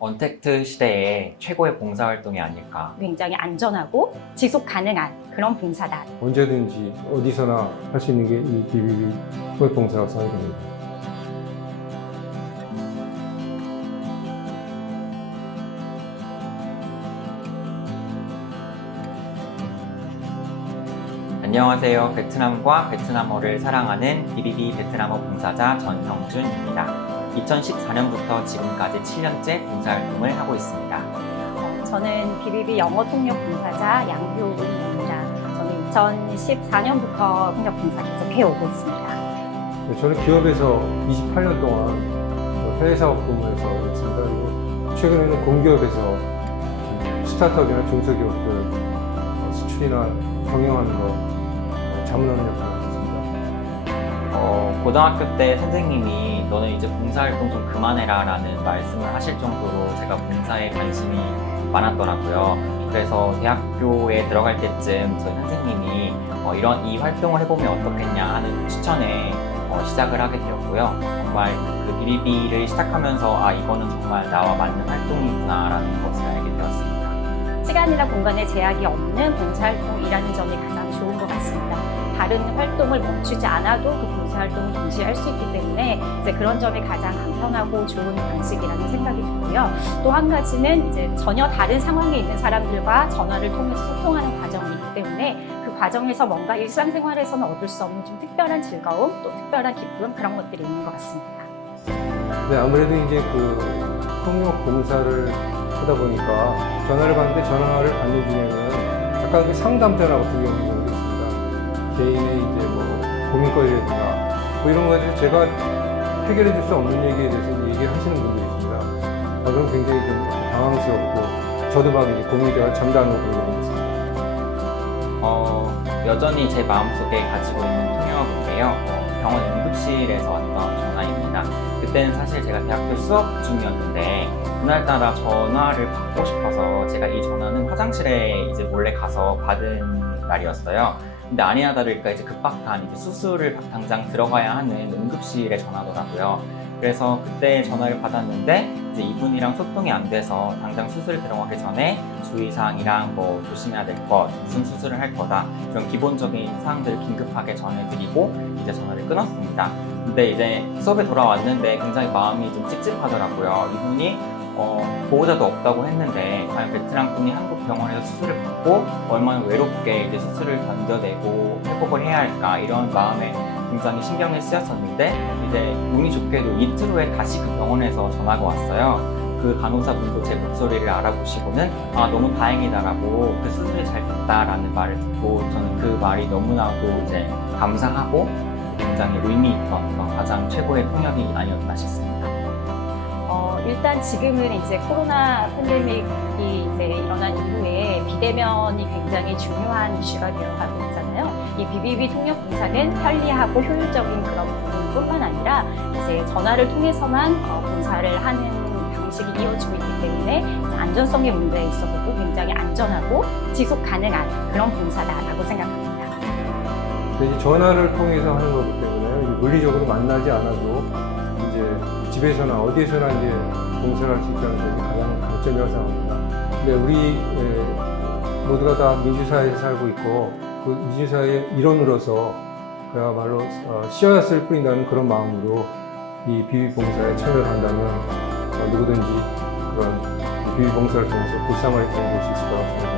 언택트 시대에 최고의 봉사활동이 아닐까. 굉장히 안전하고 지속 가능한 그런 봉사다. 언제든지 어디서나 할 수 있는 게이 통역봉사라고 생각이 됩니다. 안녕하세요. 베트남과 베트남어를 사랑하는 BBB 베트남어 봉사자 전형준입니다. 2014년부터 지금까지 7년째 봉사활동을 하고 있습니다. 어, 저는 BBB 영어 통역 봉사자 양효은입니다. 저는 2014년부터 통역 봉사 계속 해오고 있습니다. 네, 저는 기업에서 28년 동안 해외 사업 근무해서 했습니다. 그리고 최근에는 공기업에서 스타트업이나 중소기업들 수출이나 경영하는 거 자문하는 역할을 했습니다. 어, 고등학교 때 선생님이 너는 이제 봉사활동 좀 그만해라 라는 말씀을 하실 정도로 제가 봉사에 관심이 많았더라고요. 그래서 대학교에 들어갈 때쯤 저희 선생님이 어, 이런 이 활동을 해보면 어떻겠냐 하는 추천에 어, 시작을 하게 되었고요. 정말 그 비리비를 시작하면서 아 이거는 정말 나와 맞는 활동이구나라는 것을 알게 되었습니다. 시간이나 공간에 제약이 없는 봉사활동이라는 점이 가장. 다른 활동을 멈추지 않아도 그 봉사 활동을 동시에 할 수 있기 때문에 이제 그런 점이 가장 간편하고 좋은 방식이라는 생각이 들고요. 또 한 가지는 이제 전혀 다른 상황에 있는 사람들과 전화를 통해서 소통하는 과정이 있기 때문에 그 과정에서 뭔가 일상생활에서는 얻을 수 없는 좀 특별한 즐거움, 또 특별한 기쁨 그런 것들이 있는 것 같습니다. 네, 아무래도 이제 그 통역 봉사를 하다 보니까 전화를 받는데 전화를 받는 중에는 약간 그 상담자라고 두려운 경우도 있습니다. 개인의 이제 뭐 고민거리라든가 뭐 이런 대해서 제가 해결해 줄 수 없는 얘기에 대해서 얘기를 하시는 분들이 있습니다. 아, 그럼 굉장히 좀 당황스럽고 저도 막 이제 고민이 되어 잠자는 그런 경우가 있습니다. 어, 여전히 제 마음속에 가지고 있는 통역인데요. 어, 병원 응급실에서 왔던 전화입니다. 그때는 사실 제가 대학교 수업 중이었는데 그날따라 전화를 받고 싶어서 제가 이 전화는 화장실에 이제 몰래 가서 받은 날이었어요. 근데 아니나 다를까 이제 급박한 이제 수술을 당장 들어가야 하는 응급실의 전화더라고요. 그래서 그때 전화를 받았는데 이제 이분이랑 소통이 안 돼서 당장 수술 들어가기 전에 주의사항이랑 뭐 조심해야 될 것, 무슨 수술을 할 거다 이런 기본적인 사항들을 긴급하게 전해드리고 이제 전화를 끊었습니다. 근데 이제 수업에 돌아왔는데 굉장히 마음이 좀 찝찝하더라고요. 이분이 어, 보호자도 없다고 했는데 과연 베트남 분이 한국 병원에서 수술을 받고 얼마나 외롭게 이제 수술을 견뎌내고 회복을 해야 할까 이런 마음에 굉장히 신경이 쓰였었는데 이제 운이 좋게도 이틀 후에 다시 그 병원에서 전화가 왔어요. 그 간호사분도 제 목소리를 알아보시고는 아 너무 다행이다라고 그 수술이 잘 됐다라는 말을 듣고 저는 그 말이 너무나도 이제 감사하고 굉장히 의미 있던 가장 최고의 통역이 아니었나 싶습니다. 어, 일단 지금은 이제 코로나 팬데믹이 이제 일어난 이후에 비대면이 굉장히 중요한 이슈가 되어가고 있잖아요. 이 BBB 통역 봉사는 편리하고 효율적인 그런 부분뿐만 아니라 이제 전화를 통해서만 어, 봉사를 하는 방식이 이어지고 있기 때문에 안전성의 문제에 있어서도 굉장히 안전하고 지속 가능한 그런 봉사다라고 생각합니다. 이제 전화를 통해서 하는 거기 때문에 물리적으로 만나지 않아도 이제 집에서나 어디에서나 이제 봉사를 할 수 있다는 점이 가장 강점이라고 생각합니다. 근데 우리 에, 모두가 다 민주사회에서 살고 있고 그 민주사회의 일원으로서 그야말로 어, 씨앗을 뿌린다는 그런 마음으로 이 비비봉사에 참여를 한다면 어, 누구든지 그런 비비봉사를 통해서 불쌍하게 도움줄 수 있을 거라고 생각합니다.